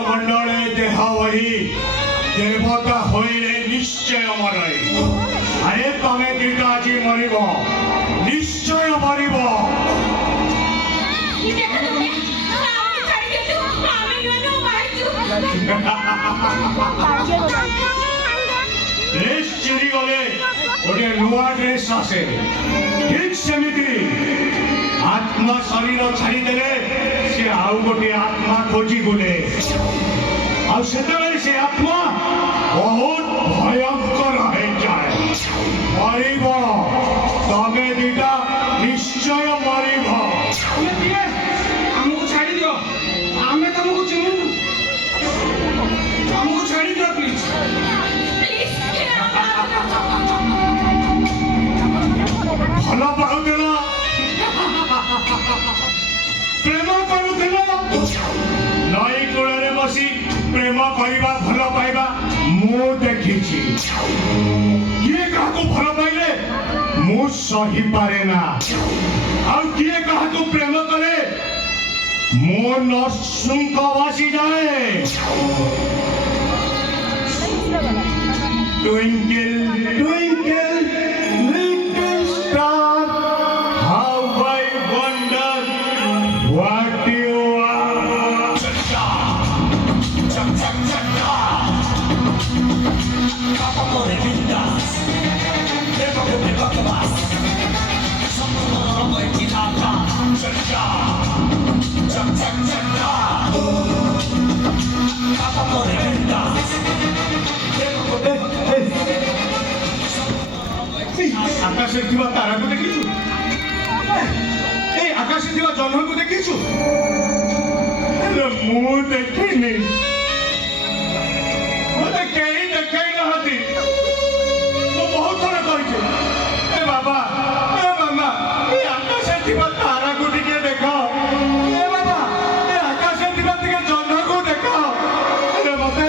मंडले देह वही देवता होइले निश्चय मरई अरे तमे दुटा आज मरिब निश्चय मरिब ड्रेस चिरी गले गोटे नुआ ड्रेस आसे ठीक सेमिति आत्मा शरीर छाड़ीदे से आउ गोटे आत्मा खोजी बुले से आत्मा बहुत भयंकर हो जाए मरिब तमे दुटा निश्चय मरिब हमको छाड़ी दियो हमें तुमको चिन्ह हमको छाड़ी दियो प्लीज भल पाऊल प्रेम करूल नई कूल बसी प्रेम करवा भल पाइबा मु देखी किए क्या भल पाइले मु सही पारे ना किए क्या प्रेम करे मो नरसुंक वासी जाए twinkle twinkle little star how I wonder what you are आकाशे तारा को देखी आकाशे जन्म को देखी मु देखनी मत कहीं देखई ना बहुत थर कर बाबा ए मामा ये आकाशे तारा को टिके देख ए बाबा ये आकाशे जन्म को देख मते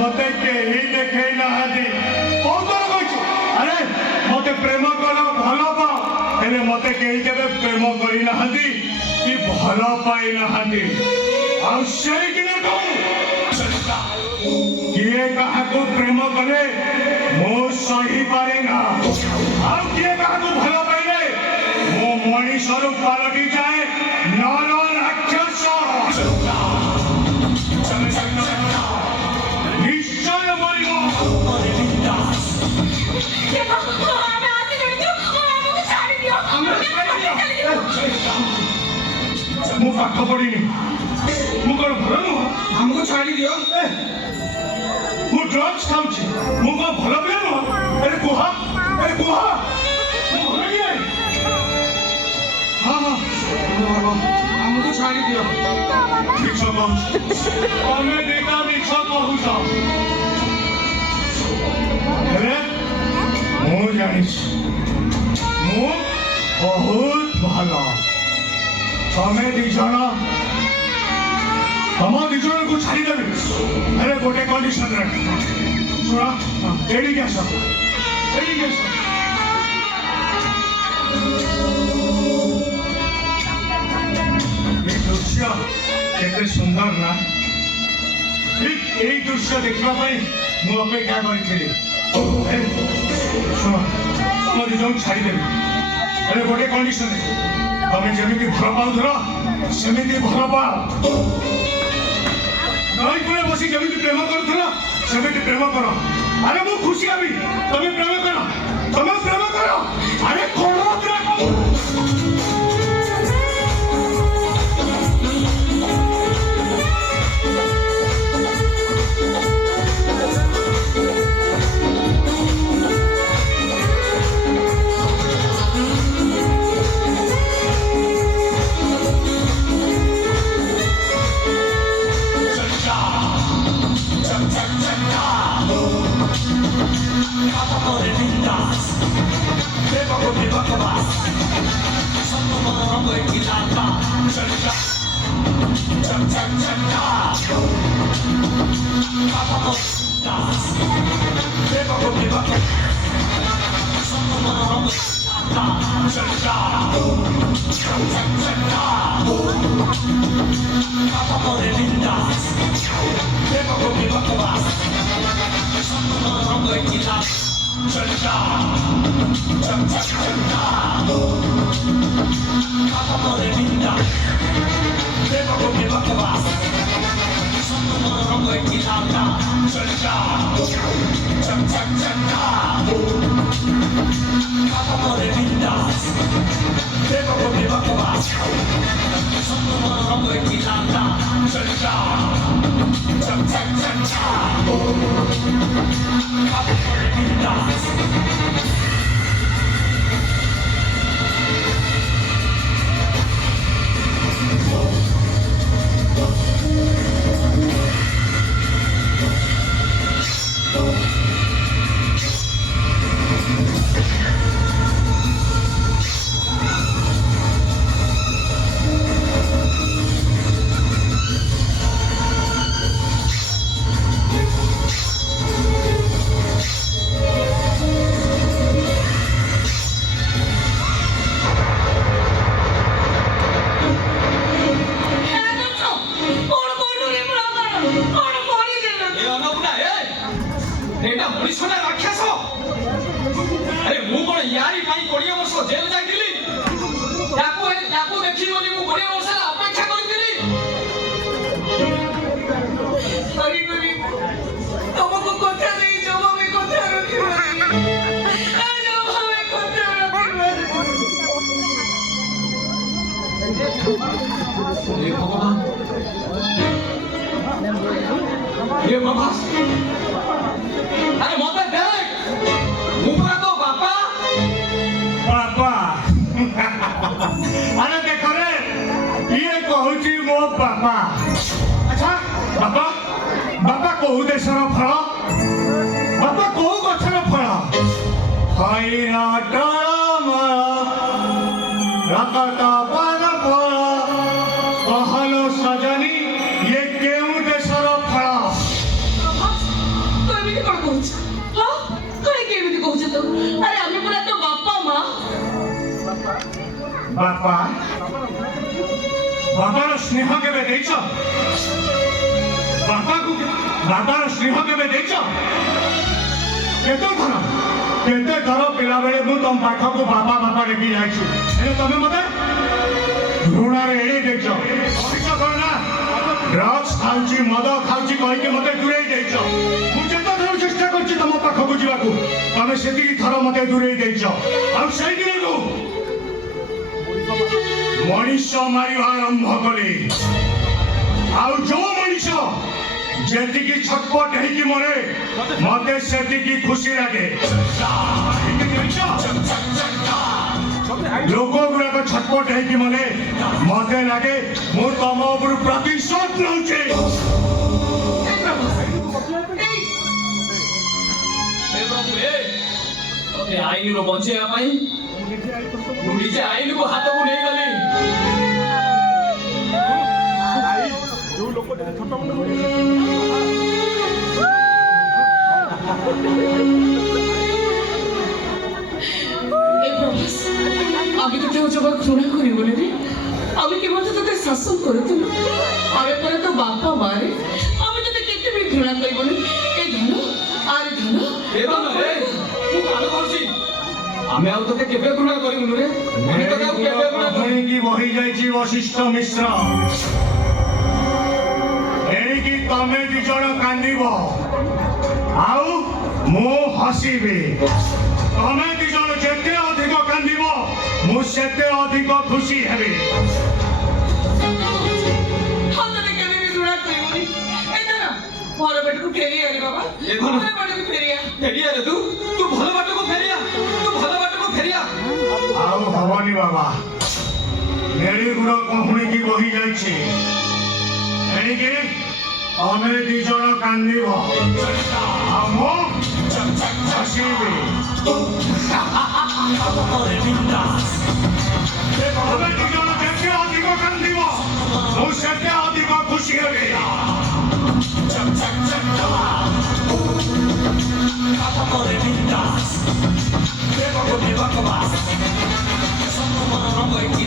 मते कहीं देखई ना बहुत थर कर अरे मते प्रेम कर भल पा मते कहीं केबे प्रेम करी ना कि भल पाई ना किए क्या प्रेम करे मो सही पारे ना किए क्या भल पाइले मो मनीष पलटि जाए नर राक्षस निश्चय मरिब मु पाठ पढ़ी मु कौन भल नुह हमको छाड़ी दियो मु ड्रग्स खाऊची मु कौन भल पिला नुह अरे कुहा हाँ हाँ हमको छाड़ी दियो मिछ कहूँ तमे दुटा मिछ कहूछ मु जानी मु बहुत भल तमे दिज तुम दिज को छाड़देवी अरे गोटे कंडीशन शुण एड़ी आस दृश्य केते सुंदर ना ठीक यही दृश्य देखापी मु अपेक्षा करी शुण तुम दिज को छाड़देवी अरे गोटे कंडीशन तमें जमी भल पाउल सेमती भल पाओ नई कूल बस जमी प्रेम करूल सेमती प्रेम कर अरे मु खुशी हबी तमें प्रेम कर अरे कौन Shut Amore linda, devo come va. Sono due di là, cerca, amore linda, devo come va. Sono due di là, cerca, amore linda, devo come va. Sono due di là, cerca, amore linda. ये बाबा अरे मत देख मुपरा तो बापा बापा अरे देखो रे ये कहूची मो बापा अच्छा बापा बापा कहू देशर फल बापा कहू गछर फल खैरा टळमळ रकत पान फल कहलो सजनी ये केउ देशर फल बापा बाबार स्नेह केबे देइछ बाबार स्नेह केबे देइछ केते थर पिला बेले मु तम पाखको बाबा बाबा लेके जाइछु ए तमे मते घृणा रे एड़ी देइछ अभिच करना ड्रग्स खाउची मद खाउची कहि के मते दूरेई देइछ मु जेता थर चेष्टा करछि तम पाखको जिबाकू तमे सेति थर मते दूरेई देइछ आ सेई दिनू मनीष मारिबा आरंभ कले आउ जो मनीष जेतिकी छटपट हेकी मरे मते सेतिकी खुशी लागे लोक गुड़ाक छटपट हेकी मरे मते लागे मु तम उपर प्रतिशोध नउचे आईन रो बंचे पाई मु निजे आईन को हाथ को नहीं गली আমি তো কেউ জবা ঘৃণা করি বলে রে আমি কেবল তো তোকে শাসন করুଥିଲି আরে পরে তো বাপা মারে আমি তোকে কেতে বি ঘৃণা করি বলে এই ধন আর ধন ए धन रे मु काल करछि आमे आउ तोके केबे गुणा करिमुनु रे मने तोके आउ केबे गुणा करि की बही जाइछि वशिष्ठ मिश्र एणिकी तमे दी जण कांदिब आउ मु हसीबी तमे दी जण जेते अधिक कांदिब मु सेते अधिक खुशी हेबी हम তোকে কেবে বি ঘৃণা করি বলে এই ধন বড় বেটকু ফেরি আনি বাবা ए धन বড় বেটকু ফেরিয়া फेरिया रे तू भलो बाटो को फेरिया आउ भवानी बाबा मेरी गुड़ कहूणी की बही जाइछि एणिकी तमे दी जण कांदिब आ मु हसीबी Amore linda, तमे दी जण जेते अधिक कांदिब मु सेते अधिक खुशी heavy amore linda, devo come va. Sono un uomo e ti